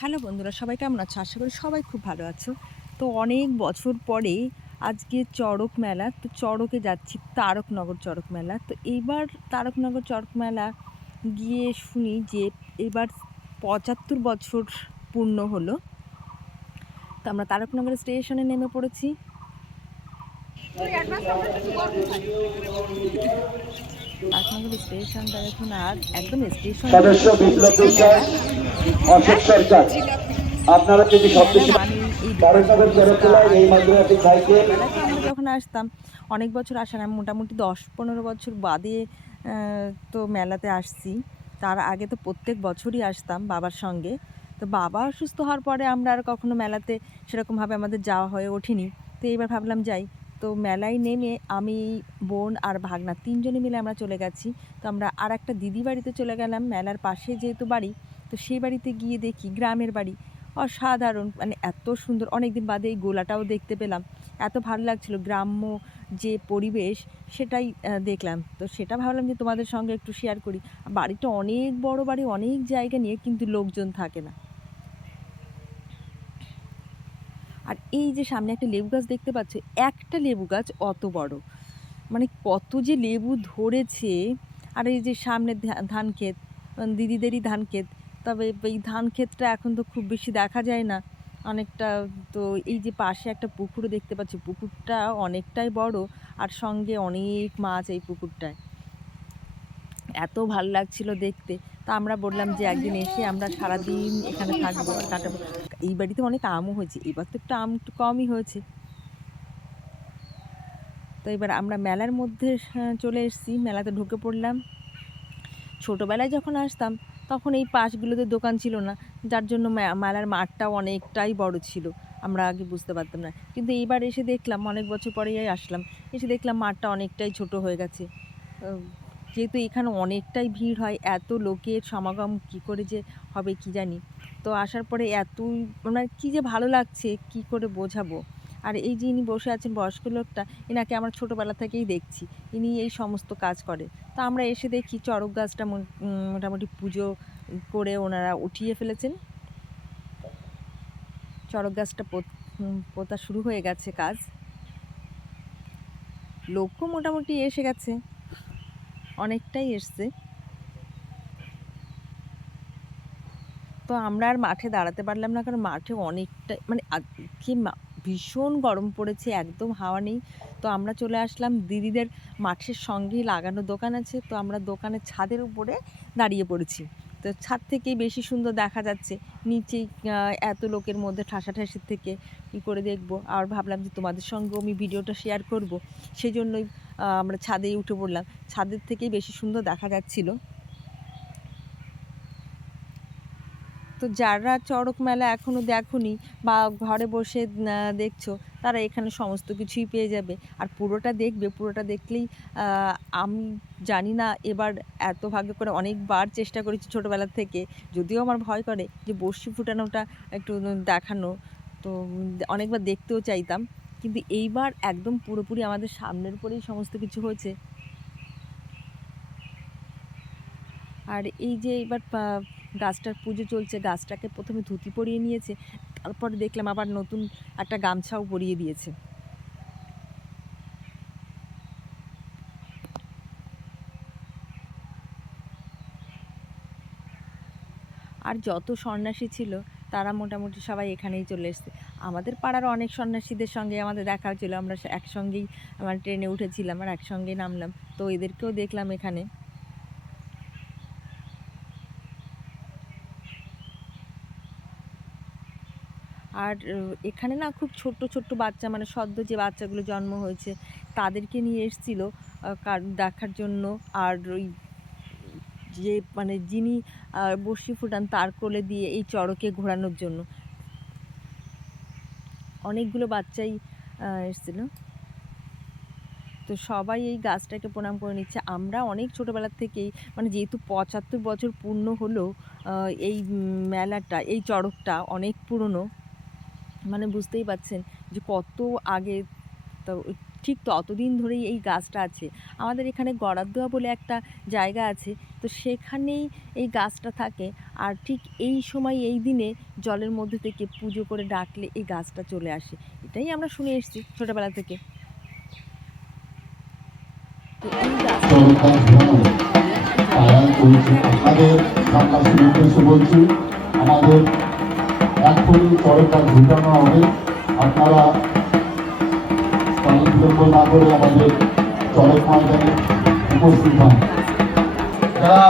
Hello বন্ধুরা, সবাই কেমন আছো? আশা করি সবাই খুব ভালো আছো। তো অনেক বছর পরে আজকে চড়ক মেলা, তো চড়কে যাচ্ছি, তারকনগর চড়ক মেলা। তো এইবার তারকনগর চড়ক মেলা গিয়ে শুনি যে এবার ৭৫ বছর পূর্ণ হলো। তো আমরা তারকনগর স্টেশনে নেমে পড়েছি। তারকনগর স্টেশনটা দেখুন, আর একদম স্টেশন সদস্য থেকেই শুরু বিপ্লব হচ্ছে বিশ্বাস, মেলা। অশোক হ্যাঁ, সরকার, আপনারা যদি মেলা সবকিছু মানেই এই দোকান তারকনগর ফুচকা চরতলায় আর এই মাত্র জিলাপি। একটি তো সাইকেল ছোটোবেলায় তো আমরা যখন আসতাম, অনেক বছর আসা না, মোটামুটি ১০-১৫ বছর বাদে তো মেলাতে আসছি। তার আগে তো প্রত্যেক বছরই আসতাম বাবার সঙ্গে। তো বাবা অসুস্থ হওয়ার পরে আমরা আর কখনো মেলাতে সেরকমভাবে আমাদের যাওয়া হয়ে ওঠেনি। তো এইবার ভাবলাম যাই। তো মেলায় নেমে আমি, বোন আর ভাগনা ৩ জনে মিলে আমরা চলে গেছি। তো আমরা আরেকটা দিদি বাড়িতে চলে গেলাম, মেলার পাশে যেহেতু বাড়ি। তো সেই বাড়িতে গিয়ে দেখি গ্রামের বাড়ি। অসাধারণ, মানে এত সুন্দর, অনেকদিন বাদে এই গোলাটাও দেখতে পেলাম। এত ভালো লাগছিল, গ্রাম্য যে পরিবেশ সেটাই দেখলাম। তো সেটা ভাবলাম যে তোমাদের সঙ্গে একটু শেয়ার করি। বাড়িটা অনেক বড় বাড়ি, অনেক জায়গা নিয়ে, কিন্তু লোকজন থাকে না। আর এই যে সামনে একটা লেবু গাছ দেখতে পাচ্ছ, একটা লেবু গাছ অত বড়, মানে কত যে লেবু ধরেছে। আর এই যে সামনে ধান ক্ষেত, দিদিদেরই ধান ক্ষেত। তবে এই ধান ক্ষেতটা এখন তো খুব বেশি দেখা যায় না, অনেকটা। তো এই যে পাশে একটা পুকুরও দেখতে পাচ্ছি, পুকুরটা অনেকটাই বড়, আর সঙ্গে অনেক মাছ এই পুকুরটায়। এত ভালো লাগছিল দেখতে। তা আমরা বললাম যে একদিন এসে আমরা সারাদিন এখানে থাকবো আর কাটাবো। এই বাড়িতে অনেক আমও হয়েছে, এবার তো একটু আম একটু কমই হয়েছে। তো এবার আমরা মেলার মধ্যে চলে এসেছি, মেলাতে ঢুকে পড়লাম। ছোটোবেলায় যখন আসতাম তখন এই পাশগুলোতে দোকান ছিল না, যার জন্য মেলার মাঠটাও অনেকটাই বড় ছিল। আমরা আগে বুঝতে পারতাম না, কিন্তু এইবার এসে দেখলাম, অনেক বছর পরেই আসলাম, এসে দেখলাম মাঠটা অনেকটাই ছোট হয়ে গেছে। আহ, যেহেতু এখানে অনেকটাই ভিড় হয়, এত লোকের সমাগম কি করে যে হবে কি জানি। তো আসার পরে এতই, মানে কী যে ভালো লাগছে, কি করে বোঝাবো। আর এই যে ইনি বসে আছেন বয়স্ক লোকটা, এনাকে আমার ছোটোবেলা থেকেই দেখছি, ইনি এই সমস্ত কাজ করে। তা আমরা এসে দেখি চড়ক গাছটা মোটামুটি পুজো করে ওনারা উঠিয়ে ফেলেছেন। চড়ক গাছটা পোতা শুরু হয়ে গেছে কাজ। লোকও মোটামুটি এসে গেছে, অনেকটাই এসছে। তো আমরা আর মাঠে দাঁড়াতে পারলাম না, কারণ মাঠে অনেকটা, মানে আজকে ভীষণ গরম পড়েছে, একদম হাওয়া নেই। তো আমরা চলে আসলাম দিদিদের মাঠের সঙ্গেই লাগানো দোকান আছে, তো আমরা দোকানের ছাদের উপরে দাঁড়িয়ে পড়েছি। তো ছাদ থেকেই বেশি সুন্দর দেখা যাচ্ছে, নিচেই এত লোকের মধ্যে ঠাসাঠাসির থেকে কী করে দেখব। আর ভাবলাম যে তোমাদের সঙ্গেও আমি ভিডিওটা শেয়ার করব, সেই জন্যই আমরা ছাদেই উঠে পড়লাম। ছাদের থেকেই বেশি সুন্দর দেখা যাচ্ছিল। তো যারা চড়ক মেলা এখনও দেখোনি বা ঘরে বসে দেখছো, তারা এখানে সমস্ত কিছুই পেয়ে যাবে। আর পুরোটা দেখবে, পুরোটা দেখলেই আমি জানি না এবার এত ভাগ্য করে অনেকবার চেষ্টা করেছি ছোটোবেলা থেকে, যদিও আমার ভয় করে যে বড়শি ফুটানোটা একটু দেখানো। তো অনেকবার দেখতেও চাইতাম, কিন্তু এইবার একদম পুরোপুরি আমাদের সামনের উপরেই সমস্ত কিছু হয়েছে। আর এই যে এবার গাছটার পুজো চলছে, গাছটাকে প্রথমে ধুতি পরিয়ে নিয়েছে, তারপরে দেখলাম আবার নতুন একটা গামছাও পরিয়ে দিয়েছে। আর যত সন্ন্যাসী ছিল তারা মোটামুটি সবাই এখানেই চলে এসছে। আমাদের পাড়ার অনেক সন্ন্যাসীদের সঙ্গে আমাদের দেখা হয়েছিল, আমরা একসঙ্গেই আমার ট্রেনে উঠেছিলাম আর একসঙ্গেই নামলাম। তো এদেরকেও দেখলাম এখানে। আর এখানে না খুব ছোট্ট ছোট্ট বাচ্চা, মানে সদ্য যে বাচ্চাগুলো জন্ম হয়েছে তাদেরকে নিয়ে এসেছিল দেখার জন্য। আর ওই যে মানে যিনি বড়শি ফুটান তার কোলে দিয়ে এই চড়কে ঘোরানোর জন্য অনেকগুলো বাচ্চাই এসেছিলো। তো সবাই এই গাছটাকে প্রণাম করে নিচ্ছে। আমরা অনেক ছোটোবেলার থেকেই, মানে যেহেতু ৭৫ বছর পূর্ণ হলো, এই মেলাটা, এই চড়কটা অনেক পুরনো, মানে বুঝতেই পারছেন যে কত আগে। তো ঠিক ততদিন ধরেই এই গাছটা আছে। আমাদের এখানে গড়ারদোয়া বলে একটা জায়গা আছে, তো সেখানেই এই গাছটা থাকে। আর ঠিক এই সময় এই দিনে জলের মধ্যে থেকে পুজো করে ডাকলে এই গাছটা চলে আসে, এটাই আমরা শুনে এসেছি ছোটোবেলা থেকে। তো এই গাছটা আপনাদের গ্রামবাসীর উদ্দেশ্যে বলছি, আমাদের এখনই চরের কাজ ঘুটানো হবে। আপনারা বিলম্ব না করে আমাদের চরের ময়দানে উপস্থিত হন। যারা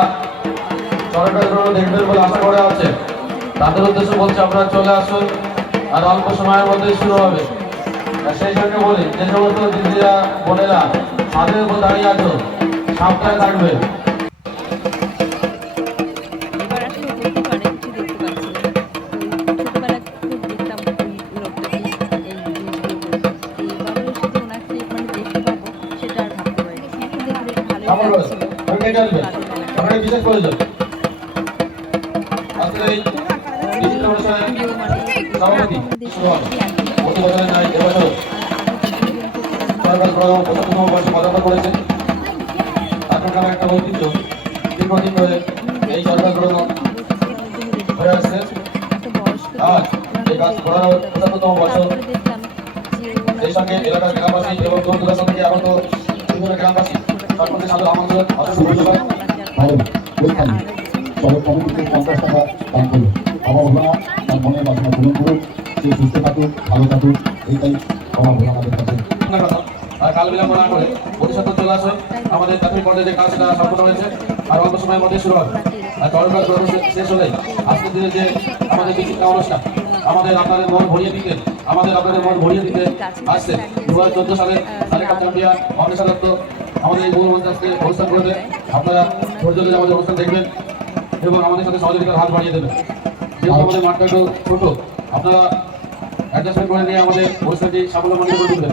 সরকারগুলো দেখবেন বলে আশা করে আছে, তাদের উদ্দেশ্যে বলছি আপনারা চলে আসুন, আর অল্প সময়ের মধ্যেই শুরু হবে। আর সেই সঙ্গে বলি, যে সমস্ত দিদিরা বোনেরা ছাদের উপর দাঁড়িয়ে আছো, সাবধানে থাকবে। এবার আসলে দেখতে পারে কিছু দেখতে পাচ্ছি না। ছোটবেলায় খুব দেখতাম ওই লোকটাকে এই জিনিসগুলো করতে। এবারও এসে যে ওনাকে মানে দেখতে পাবো সেটা আর ভাবতে পারিনি। কিন্তু দেখলে ভালোই আমার লাগছিল। ওকে জানবে আপনার বিশেষ প্রয়োজন আজকে এই ডিজিটাল অনুষ্ঠানে সভাপতি শুরু হবে। প্রতি বছরের ন্যায় এবছর সরকার প্রথম 75তম বর্ষে পদার্পণ করেছে। এখনকার একটা ঐতিহ্য দীর্ঘদিন ধরে এই সরকার গ্রহণ হয়ে আসছে। আজ এই কাজ করার 75তম বর্ষ, সেই সঙ্গে এলাকার গ্রামবাসী এবং দূর দূরান্ত থেকে আগত বিভিন্ন গ্রামবাসী সরকারের সাথে আমন্ত্রণ অসংখ্য ধন্যবাদ। চরের কমিটিকে 50 টাকা দান করুন। বাবা ভোলা তার মনের বাসনা পূরণ করুন, সে সুস্থ থাকুক, ভালো থাকুক, এইটাই বাবা ভোলা আমাদের কাছে। আর কাল বিলম্ব না করে প্রতিশত চলে আসুন। আমাদের প্রাথমিক পর্যায়ে যে কাজ সেটা সম্পূর্ণ হয়েছে, আর অল্প সময়ের মধ্যে শুরু হবে। আর চরকার গ্রহণ শেষ হলে আজকের দিনে যে আমাদের বিচিত্র অনুষ্ঠান, আমাদের আপনাদের মন ভরিয়ে দিতে আসছে 2014 সালে তালিকা চ্যাম্পিয়ন অমরেশ দত্ত আমাদের এই মূল মঞ্চে আজকে অনুষ্ঠান করবে। আপনারা ধৈর্য ধরে আমাদের অনুষ্ঠান দেখবেন এবং আমাদের সাথে সহযোগিতার হাত বাড়িয়ে দেবেন। যেহেতু আমাদের মাঠটা একটু ছোট, আপনারা অ্যাডজাস্টমেন্ট করে নিয়ে আমাদের অনুষ্ঠানটি সাফল্যমণ্ডিত করে তুলবেন।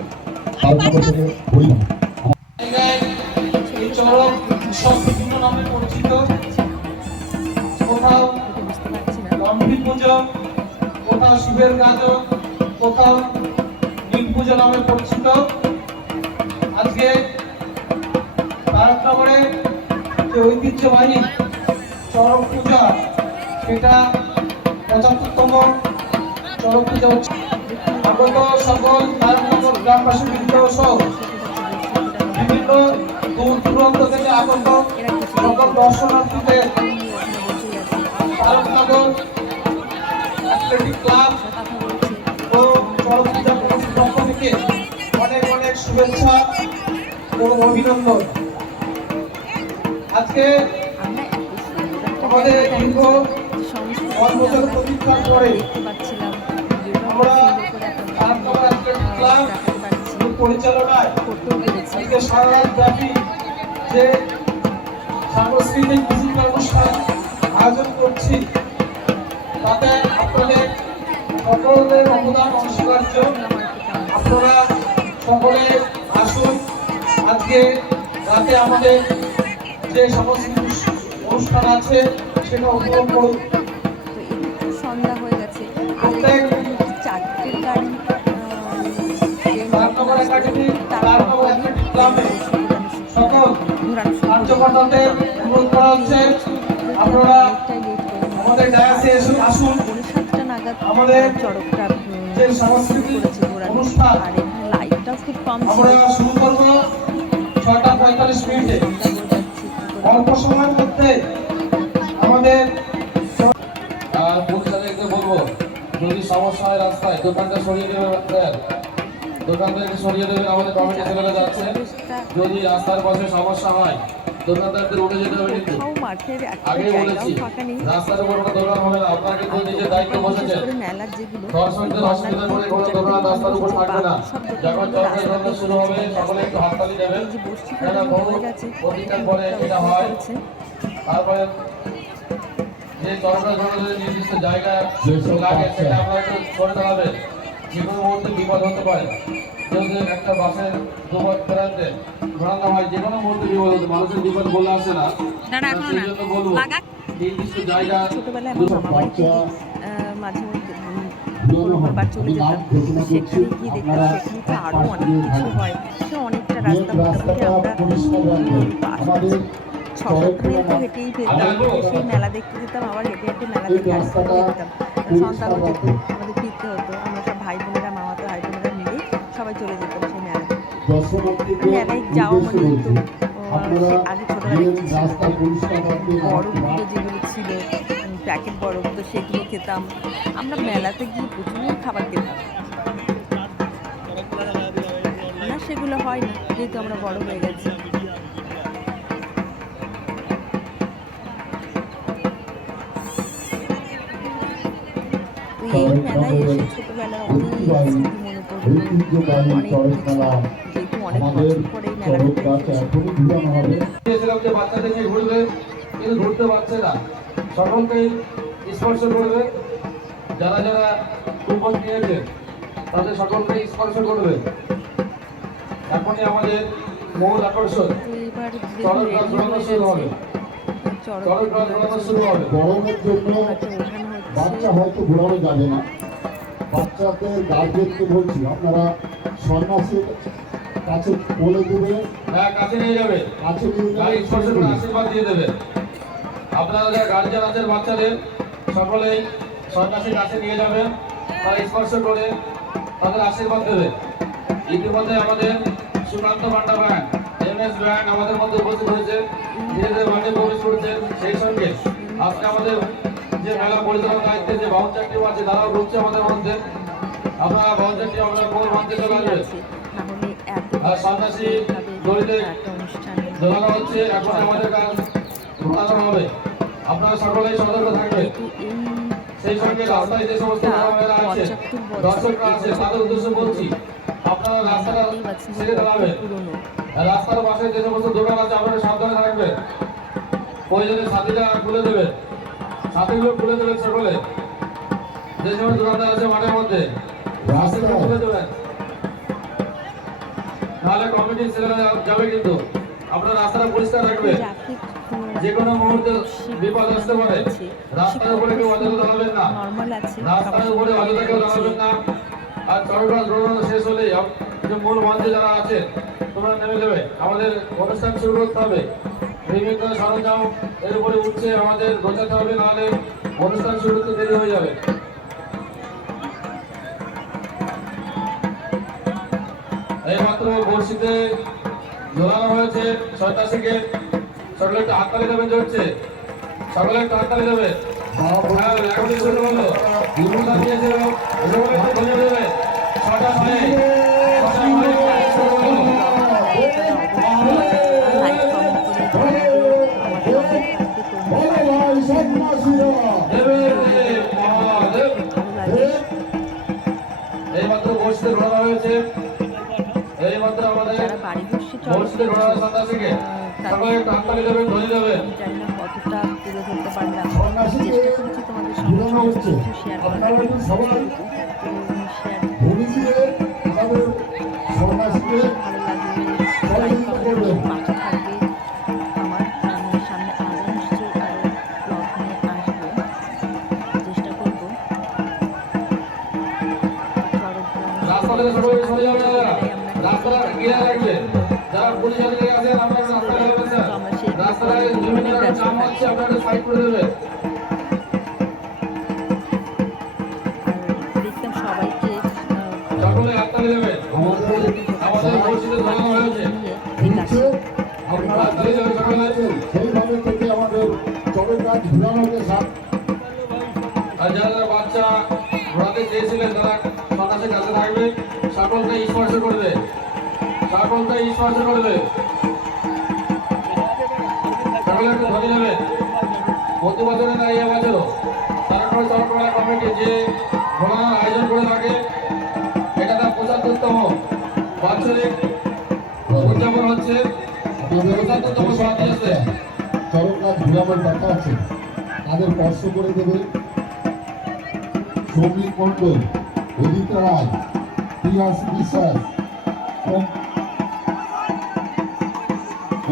এই চরক উৎসব বিভিন্ন নামে পরিচিত। কোথাও লক্ষ্মী পুজো, কোথাও শিবের গাজন, কোথাও নীল পুজো নামে পরিচিত। আজকে তারকনগরে যে ঐতিহ্যবাহী চরক পূজা, সেটা 75তম চরক পূজা হচ্ছে। আগত সকল তারকনগর গ্রামবাসী বৃন্দ সহ বিভিন্ন দূর দূরান্ত থেকে আগত সকল দর্শনার্থীদের তারকনগর অ্যাথলেটিক ক্লাব ও চরক পূজা কমিটির পক্ষ থেকে অনেক অনেক শুভেচ্ছা এবং অভিনন্দন। আজকে আমাদের দীর্ঘ 5 বছর প্রতীক্ষার পরে আমরা তারকনগর অ্যাথলেটিক ক্লাব পরিচালনায় আজকে সারা রাত ব্যাপী যে সাংস্কৃতিক বিভিন্ন অনুষ্ঠান আয়োজন করছি, তাতে আপনাদের সকলের অবদান অনস্বীকার্য। আপনারা সকলে আসুন, আজকে রাতে আমাদের যে সাংস্কৃতিক অনুষ্ঠান আছে সেটা উপভোগ করুন। সন্ধ্যা হয়ে গেছে। চারটের গাড়ি তারকনগর একাডেমি, তারকনগর অ্যাথলেটিক ক্লাবে সকল কার্যকর্তাদের অনুরোধ করা হচ্ছে, আপনারা আমাদের ডায়াসে আসুন। আমাদের যে সাংস্কৃতিক অনুষ্ঠান আমরা শুরু করব 6:45 মিনিটে। অল্প সময়ের মধ্যে আমাদের আর পরিচালককে বলবো, যদি সমস্যা হয় রাস্তায় দোকানটা সরিয়ে দেবেন, দোকানদারকে সরিয়ে দেবেন। আমাদের কমিটি ছেলেরা যাচ্ছে, যদি রাস্তার পাশে সমস্যা হয় দোকানদারদের উঠে যেতে হবে। কিন্তু আগে বলেছি, রাস্তার উপর কোনো দোকান হবে না। আপনারা কিন্তু নিজের দায়িত্ব বসেছেন, দর্শকদের অসুবিধা করে কোনো দোকান রাস্তার উপর থাকবে না। যখন চরকার গ্রহণ শুরু হবে সকলে একটু হাততালি দেবেন, কেন বহু প্রতিকার পরে এটা হয়। তারপরে যে চরকার গ্রহণের নির্দিষ্ট জায়গা লাগে সেটা আপনারা একটু সরে দাঁড়াবেন। যে কোনো মুহূর্তে বিপদ হতে পারে। যদি একটা বাসের দুবার ঘোরানো হয়, যে কোনো মুহূর্তে বিপদ হতে, মানুষের বিপদ বলে আসে না, সেই জন্য বলবো নির্দিষ্ট জায়গা। ছোটবেলায় আমার মামা বাড়ি থেকে মাঝে মধ্যে কোনো বার চলে যেতাম, সেখানে গিয়ে দেখতাম সেখানে তো আরও অনেক কিছু হয়। সে অনেকটা রাস্তা মোটামুটি আমরা 6-7 মিনিট তো হেঁটেই যেতাম, সেই মেলা দেখতে যেতাম, আবার হেঁটে হেঁটে মেলা দেখে আসতে যেতাম। সন্তানও যেত, আমাদের ফিরতে হতো, আমরা সব ভাই বোনেরা, মামাতো ভাই বোনেরা মিলে সবাই চলে যেতাম সেই মেলা দেখতে। মেলায় যাওয়া মানে কিন্তু সে আগে ছোটোবেলায় কি ছিল, বরফগুলো যেগুলো ছিল প্যাকেট বরফ, তো সেগুলো খেতাম আমরা। মেলাতে গিয়ে প্রচুর খাবার খেতাম। না সেগুলো হয় না, যেহেতু আমরা বড় হয়ে গেছি। তো এই মেলায় এসে ছোটবেলার অনেক স্মৃতি মনে পড়লো, অনেক কিছু, যেহেতু অনেক বছর পরে এই মেলাটাতে এসেছি। দিয়েছিলাম যে বাচ্চাদেরকে ঘুরবে, কিন্তু ঘুরতে পারছে না, সকলকেই স্পর্শ করবে। যারা যারা কুপন নিয়েছে তাদের সকলকেই স্পর্শ করবে। এখনই আমাদের মূল আকর্ষণ তো এবার চড়ক গাছ ঘোরানো শুরু হবে। চড়ক গাছ ঘোরানো শুরু হবে। গরমের জন্য ওঠানো বাচ্চা হচ্ছে। হয়তো ঘোরানো যাবে না। বাচ্চাদের গার্জেনকে বলছি, আপনারা সন্ন্যাসীর কাছে বলে দেবে, হ্যাঁ, কাছে নিয়ে যাবে, কাছে নিয়ে গাড়ি স্পর্শ করে যাবে। আশীর্বাদ দিয়ে দেবে। আপনারা যারা গার্জিয়ান আছেন বাচ্চাদের, সকলেই সন্ন্যাসীর কাছে নিয়ে যাবেন, তারা স্পর্শ করে তাদের আশীর্বাদ দেবে। ইতিমধ্যে আমাদের সুকান্ত পান্ডা ব্যাংক, এমএস ব্যাংক আমাদের মধ্যে উপস্থিত হয়েছে, ধীরে ধীরে মাঠে প্রবেশ করছেন। সেই সঙ্গে আজকে আমাদের যে মেলা পরিচালনার দায়িত্বে যে বাউন্সার টিম আছে, তারাও ঢুকছে আমাদের মধ্যে। আপনারা বাউন্সার টিম আমরা মূল মঞ্চে চলে আসবে। নাহলে এত আর সন্ন্যাসী দড়িতে একটা অনুষ্ঠানে দোলানো হচ্ছে, এখন আমাদের কাজ ঘোরানো হবে। আপনারা সকলেই সতর্ক থাকবেন। যেহেতু এই সেই সঙ্গে রাস্তায় যে সমস্ত মেয়েরা আছে, 75 দর্শকরা আছে, তাদের উদ্দেশ্যে বলছি, আপনারা রাস্তাটা ছেড়ে দাঁড়াবেন। পুরনো, রাস্তার পাশে যে সমস্ত দোকান আছে, আপনারা সাবধানে থাকবেন। প্রয়োজনে সাথীটা খুলে দেবেন, সাথীগুলো খুলে দেবেন সকলে। যে সমস্ত দোকানদার আছে মাঠের মধ্যে, সাথীগুলো খুলে দেবেন, নাহলে কমিটির ছেলেরা যাবে। কিন্তু আপনারা রাস্তাটা পরিষ্কার রাখবেন। যে কোনো মুহূর্তে বিপদ আসতে পারে। রাস্তার উপরে কেউ অযথা দাঁড়াবেন না, নর্মাল আছে, রাস্তার উপরে অযথা কেউ দাঁড়াবেন না। আর চড়কগাছ ঘোরানো শেষ হলেই যে মূল মঞ্চে যারা আছে তোমরা নেমে যাবে। আমাদের অনুষ্ঠান শুরু করতে হবে। বিভিন্ন সরঞ্জাম এর উপরে উঠছে, আমাদের গোছাতে হবে, নাহলে অনুষ্ঠান শুরু করতে দেরি হয়ে যাবে। এইমাত্র বর্ষিতে ঝোলানো হয়েছে সন্ন্যাসীকে। সকলে একটু হাততালি দেবেন, চলছে, সকলে একটু হাততালি দেবে। হ্যাঁ, এখনই শুরু হলো। বিমূর্তা দিয়েছিল, সকলে একটু ধরে দেবে। ছটা নয়, ছটা নয়, শুরু হলো। দেবে, মহাদেব। এইমাত্র বর্ষিতে ঘোরানো হয়েছে, এইমাত্র আমাদের যারা বাড়ি বসে বর্ষিতে ঘোরানো সন্ন্যাসীকে সকলে একটু হাততালি দেবেন, ধরে দেবেন। জানি না কতটা তুলে ধরতে পারলাম, সন্ন্যাসীকে চেষ্টা করেছি তোমাদের সঙ্গে ঘোরানো হচ্ছে। কিছু শেয়ার আপনারা করার, একটু সবাই শেয়ার ভূমি দিয়ে আমাদের সন্ন্যাসীকে ভালো লাগবে, সহযোগিতা করবেন। পাশে থাকবে আমার। আমি সামনে আরও নিশ্চয়ই আরও ব্লগ নিয়ে আসবো, চেষ্টা করবো। রাস্তা থেকে সকলে সরে যাবে, রাস্তাটা ঘিরে রাখবে। যারা পুলিশ আধিকারিক আছেন, আপনারা রাস্তা বেরোবেন স্যার। রাস্তায় বিভিন্ন রকম জাম হচ্ছে, আপনারা সাইড করে দেবেন। দেখতাম সবাইকে সকলে হাততালি দেবেন। আমাদের বর্ষিতে ধরানো হয়েছে, ঘুরছে, আপনারা হাততালি দেবেন সকলে। সেইভাবে থেকে আমাদের চড়কগাছ ঘোরানোকে আর যারা যারা বাচ্চা ঘোরাতে চেয়েছিলেন, তারা সন্ন্যাসীর কাছে থাকবে, সকলকে স্পর্শ করবে, সকলকে স্পর্শ করবে। সকলে একটু ধরে নেবেন। প্রতি বছরে না, এই বছরও তারপরে চরকমেলা কমিটি যে ঘোরানোর আয়োজন করে থাকে, এটা তার ৭৫তম বাৎসরিক উদযাপন হচ্ছে। ৭৫তম সমাধি আছে। চড়কগাছ ঘোরানোর কথা আছে, তাদের স্পর্শ করে দেবে সৌমিক মণ্ডল, অদিতা রায়, পিয়াস বিশ্বাস,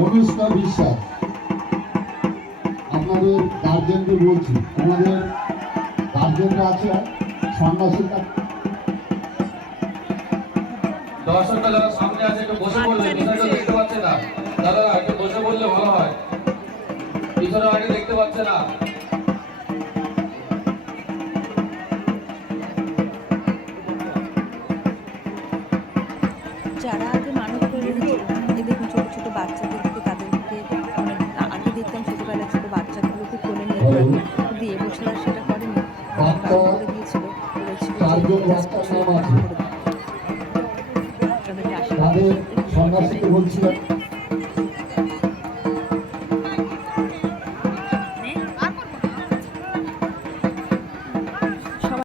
অনুষ্কা বিশ্বাস। আপনাদের গার্জেনকে বলছি, আমাদের গার্জেনরা আছে সন্ন্যাসীরা দর্শকরা যারা সামনে আছে একটু বসে পড়বে, বিষয়টা দেখতে পাচ্ছে না দাদা, একটু বসে পড়লে ভালো হয়, পিছনে আগে দেখতে পাচ্ছে না। যারা আগে মানত করে রেখেছিল, এই দেখুন ছোটো ছোটো বাচ্চাদেরকে, তাদেরকে অনেক আগে দেখতাম ছোটোবেলায় ছোটো বাচ্চাগুলোকে কোলে নিয়ে ঘোরাতো, কিন্তু এবছর আর সেটা করেনি, বারণ করে দিয়েছিল, বলেছিল যে চারজন ক্লাস বাচ্চার বসে নাম আছে। তাদেরকে আশীর্বাদ তাদের করতে। সন্ন্যাসীকে বলছিলেন